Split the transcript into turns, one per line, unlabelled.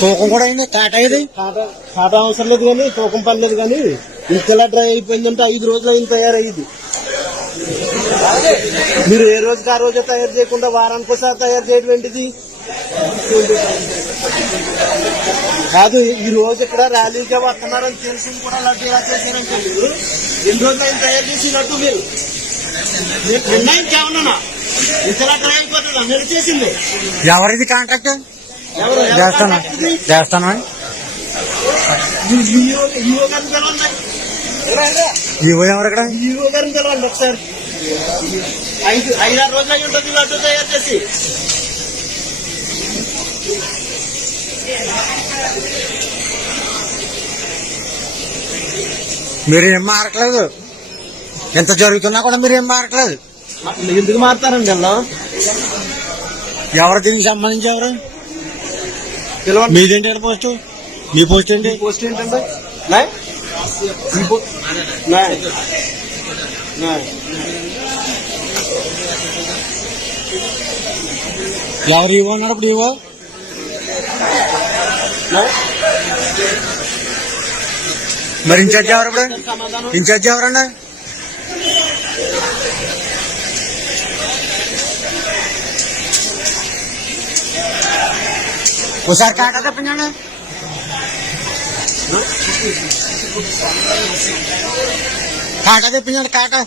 తూకం కూడా అయింది? కాట ఇది
ఖాతా అవసరం లేదు కానీ తూకం పని లేదు కానీ ఇంతలా డ్రై అయిపోయిందంటే ఐదు రోజులు అయిన తయారయ్యింది. మీరు ఏ రోజుకి ఆ రోజే తయారు చేయకుండా వారానికి ఒకసారి తయారు చేయడం ఏంటిది? కాదు ఈ రోజు ఇక్కడ ర్యాలీగా వస్తున్నారని తెలిసి కూడా లడ్డు ఎలా చేశారంటే మీరు ఎన్ని రోజులు అయిన తయారు చేసి లడ్డు మీరు? నిర్ణయం ఇంతలా డ్రై అయిపోతుందా మీరు చేసింది.
ఎవరిది కాంట్రాక్ట్ ఎవరు? దేవస్థానం
ఈఓ గారిని పిలవండి. ఇవ్వ ఎవరు ఇక్కడ ఈఓ గారిని పిలవండి ఒకసారి. ఐదు ఐదారు రోజులు అయి ఉంటుంది లడ్డు తయారు చేసి.
మీరు ఏం మారట్లేదు? ఎంత జరుగుతున్నా కూడా మీరు ఏం మారట్లేదు.
ఎందుకు మారుతారండి అలా
ఎవరు దీనికి సంబంధించి ఎవరు? మీదేంటి పోస్ట్? మీ పోస్ట్ ఏంటి? పోస్ట్ ఏంటండి. ఎవరు ఇవ్వ అన్నారు ఇప్పుడు ఇవ్వ. మరి ఇన్ఛార్జ్ ఎవరు ఇప్పుడు సమాధానం ఇన్ఛార్జ్ ఎవరండి ఒకసారి కాటా తెప్పించండి కాటా తెప్పించండి కాటా